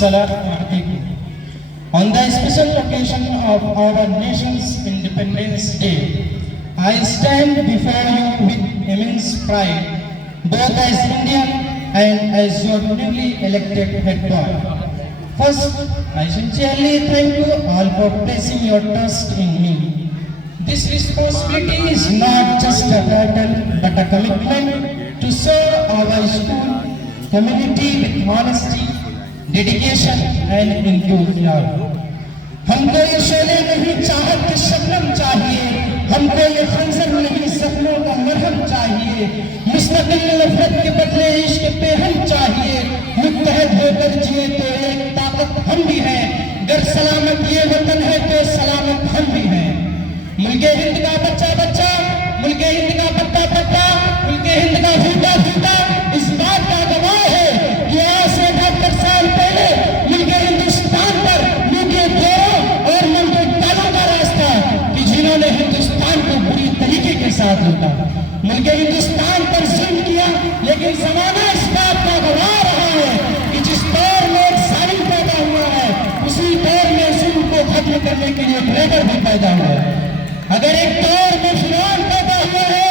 Assalamu alaikum. On the special occasion of our nation's Independence Day, I stand before you with immense pride, both as Indian and as your newly elected head boy. First, I sincerely thank you all for placing your trust in me. This responsibility is not just a burden but a commitment to serve our school community with honesty, dedication and enthusiasm. हमको ये शोले नहीं चाहत के शबनम चाहिए, हमको ये खंजर नहीं सपनों का मरहम चाहिए, मुस्तकिल नफरत के बदले इश्क पे हम चाहिए, मुत्तहद होकर जिए तो एक ताकत हम भी हैं, गर सलामत ये वतन है तो सलामत हम भी हैं। मुल्के हिंद का बच्चा बच्चा, मुल्के हिंद का पत्ता पत्ता, मुल्के हिंद का फूटा फूटा इस बात का गवाह है कि आज से 72 साल पहले मुल्के हिंदुस्तान पर मुल्के गोरों और मुल्के कालों का रास्ता कि जिन्होंने हिंदुस्तान को बुरी तरीके के साथ लूटा, मुल्के हिंदुस्तान पर जुल्म किया, लेकिन जमाना इस बात का गवाह रहा है कि जिस दौर में एक जालिम पैदा हुआ है उसी दौर में जुल्म को खत्म करने के लिए ट्रेडर भी पैदा हुआ है। अगर एक दौर में फिरौन पैदा हुआ है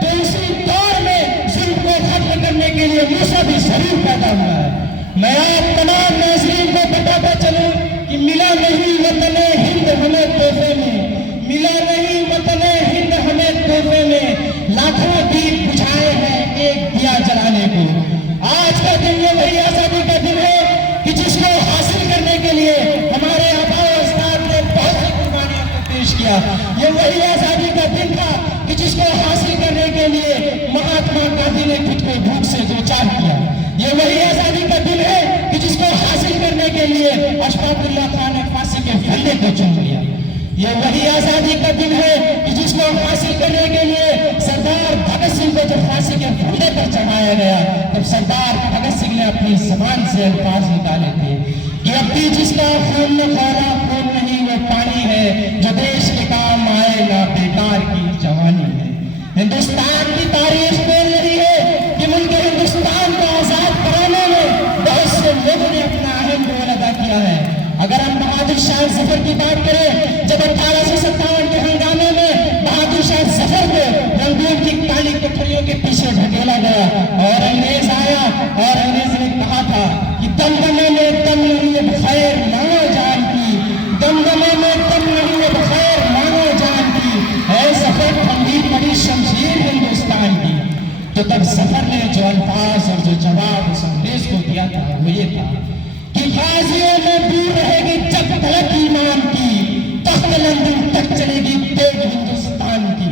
तो उसी दौर में जुल्म को खत्म करने के लिए मूसा भी जरूर पैदा हुआ है। मैं आप तमाम नाज़रीन को बताता चलूं कि मिला नहीं वतन हिंद हमें तोहफे में, मिला नहीं वतन हिंद हमें तोहफे में, लाखों दीप बुझाए हैं एक दिया जलाने को। आज का दिन ये वही आजादी का दिन है कि जिसको हासिल करने के लिए हमारे आबा और अजदाद ने बहुत सी कुर्बानियों को पेश किया। ये वही आजादी का दिन था कि जिसको हासिल करने के लिए महात्मा गांधी ने खुद को भूख से दो चार किया। ये वही आजादी का दिन है कि जिसको हासिल करने के लिए अशफाकुल्लाह खान ने फांसी के फंदे को चुन लिया। ये वही आजादी का दिन है कि जिसको हासिल करने के लिए सरदार भगत सिंह को जब फांसी के फंदे पर चढ़ाया गया तब सरदार भगत सिंह ने अपनी जबान से अल्फाज निकाले थे कि अब भी जिसका खून न खौरा खून नहीं वो पानी है जो देश के काम आए ना बेकार की जवानी है। हिंदुस्तान की तारीफ बोल रही है कि मुल्क हिंदुस्तान को आजाद कराने में बहुत से लोगों ने अपना अहम रोल अदा किया है। अगर हम बहादुर शाह जफर की बात करें, जब 1857 के हंगामे में बहादुर शाह जफर को रंगून की काली कोठरियों के पीछे ढकेला गया और अंग्रेज आया और अंग्रेज ने कहा था कि दमदमे में दम नहीं है बखैर मानो जान की, दमदमे में दम नहीं है बखैर मानो जान की, है जफर ठंडी पड़ी शमशीर हिंदुस्तान की। तो तब जफर ने जो अल्फाज और जो जवाब उस अंग्रेज को दिया था वो ये था कि गाजियों में दूर रहेगी जब तलक ईमान की, तख्त लंदन तक चलेगी तेज हिंदुस्तान की।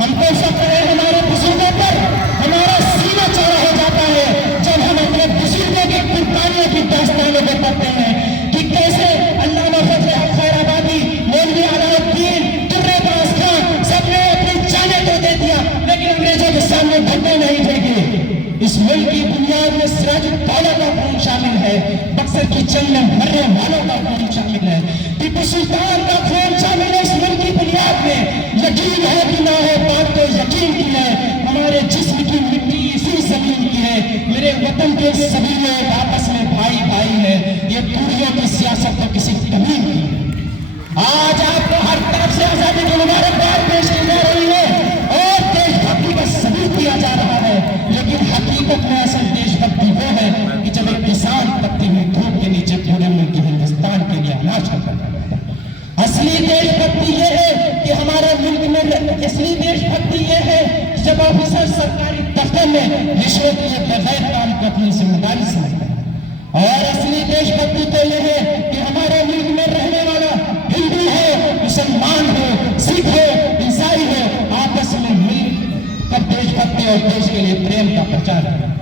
हमको फख्र है हमारे बुजुर्गों पर, हमारा सीना चौड़ा हो जाता है जब हम अपने बुजुर्गों की कुर्बानियों की दास्तानों को पढ़ते हैं कि कैसे अल्लामा फजल हक खैराबादी, मौलवी अलाउद्दीन, दुर्रे बाज़ खां सबने अपनी जानें तो दे दिया लेकिन अंग्रेजों के सामने घुटने नहीं टेके। इस मुल्क की बुनियाद में सिराजुद्दौला का खून शामिल है, बक्सर की जंग में मरने वालों का खून शामिल है, टीपू सुल्तान का खून शामिल है इस मुल्क की बुनियाद में। यकीन है कि ना है बात तो यकीन की है, हमारे जिस्म की मिट्टी इसी जमीन की है, मेरे वतन के सभी लोग आपस में भाई भाई है, ये दूरियों की सियासत तो किसी तमीम की है। आज आपको हर तरफ से आजादी की मुबारकबाद पेश की जा रही है और देशभक्ति का सबूत दिया जा रहा है, लेकिन हकीकत में असल देशभक्ति वो है कि जब एक किसान तपती हुई धूप के नीचे पूरे मुल्क हिंदुस्तान के लिए अनाज करता है। असली देशभक्ति ये है कि हमारे मुल्क में, असली देशभक्ति ये है कि जब ऑफिसर सरकारी दफ्तर में रिश्वत के बगैर काम को अपनी जिम्मेदारी समझता है। और असली देशभक्ति तो ये है कि हमारे मुल्क में रहने वाला हिंदू हो, मुसलमान हो, सिख हो, ईसाई हो, आपस में मिलकर देशभक्ति और देश के लिए प्रेम का प्रचार करें।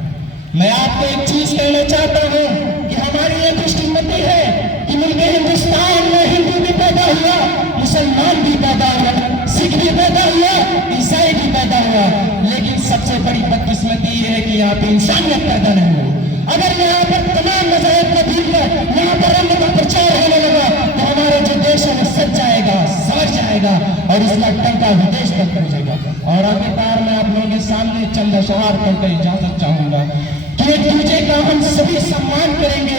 मैं आपको एक चीज कहना चाहता हूँ कि हमारी ये खुशकिस्मती है कि मुल्क हिंदुस्तान में हिंदू भी पैदा हुआ, मुसलमान भी पैदा हुआ, सिख भी पैदा हुआ, ईसाई भी पैदा हुआ, लेकिन सबसे बड़ी बदकिस्मती ये है कि यहाँ पे इंसानियत पैदा नहीं हुई। अगर यहाँ पर तमाम मज़हब को भूलकर यहाँ पर अमन का प्रचार होने लगा तो हमारा जो देश है वो सज जाएगा, समझ जाएगा और इसका टंका विदेश तक पहुंचेगा। और आखिरकार मैं आप लोगों के सामने चंद अशआर करके इजाजत चाहूंगा कि एक दूसरे का हम सभी सम्मान करेंगे